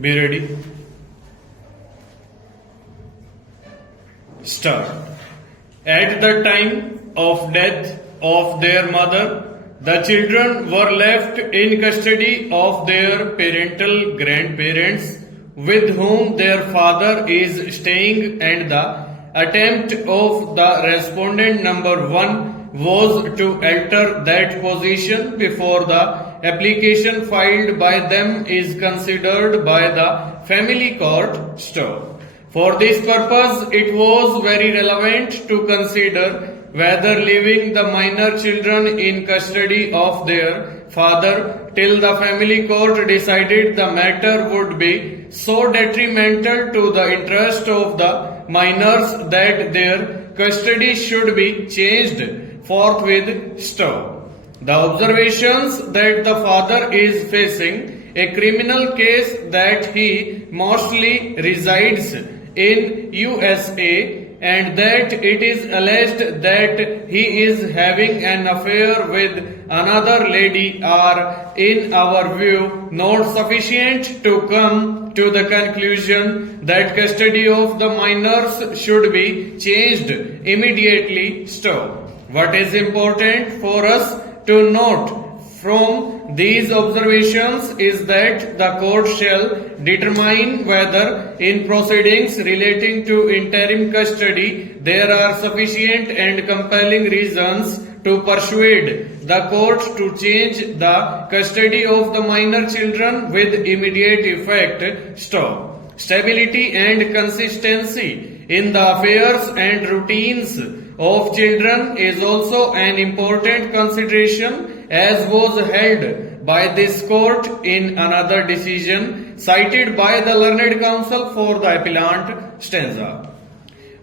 Be ready. Start. At the time of death of their mother, the children were left in custody of their parental grandparents with whom their father is staying, and the attempt of the respondent number 1 was to alter that position before the application filed by them is considered by the family court. Stop. For this purpose, it was very relevant to consider whether leaving the minor children in custody of their father till the family court decided the matter would be so detrimental to the interest of the minors that their custody should be changed forthwith. Stop. The observations that the father is facing a criminal case, that he mostly resides in USA, and that it is alleged that he is having an affair with another lady, are in our view not sufficient to come to the conclusion that custody of the minors should be changed immediately. Stop. What is important for us to note from these observations is that the court shall determine whether in proceedings relating to interim custody there are sufficient and compelling reasons to persuade the court to change the custody of the minor children with immediate effect. Stop. Stability and consistency in the affairs and routines of children is also an important consideration, as was held by this court in another decision cited by the learned counsel for the appellant stanza.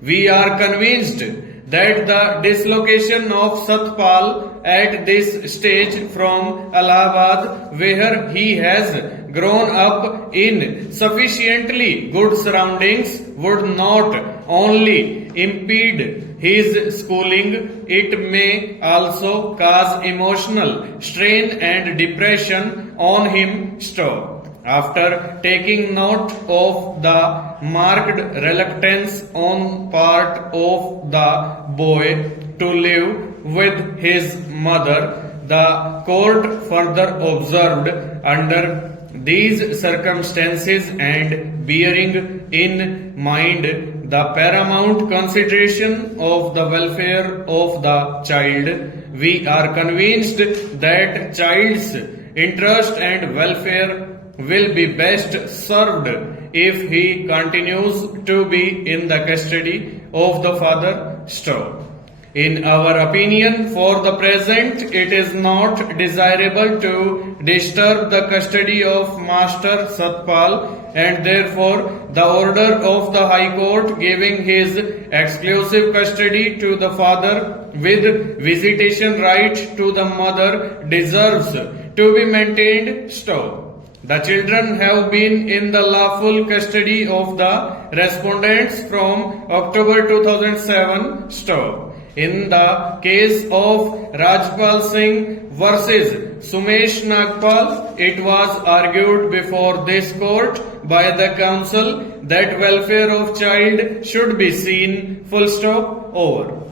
We are convinced that the dislocation of Satpal at this stage from Allahabad, where he has grown up in sufficiently good surroundings, would not only impede his schooling, it may also cause emotional strain and depression on him. Stop. After taking note of the marked reluctance on part of the boy to live with his mother, the court further observed, under these circumstances and bearing in mind the paramount consideration of the welfare of the child, we are convinced that child's interest and welfare will be best served if he continues to be in the custody of the father. Stop. In our opinion, for the present, it is not desirable to disturb the custody of Master Satpal, and therefore the order of the High Court giving his exclusive custody to the father with visitation right to the mother deserves to be maintained. Stop. The children have been in the lawful custody of the respondents from October 2007. Stop. In the case of Rajpal Singh versus Sumesh Nagpal, it was argued before this court by the counsel that welfare of child should be seen. Full stop. Over.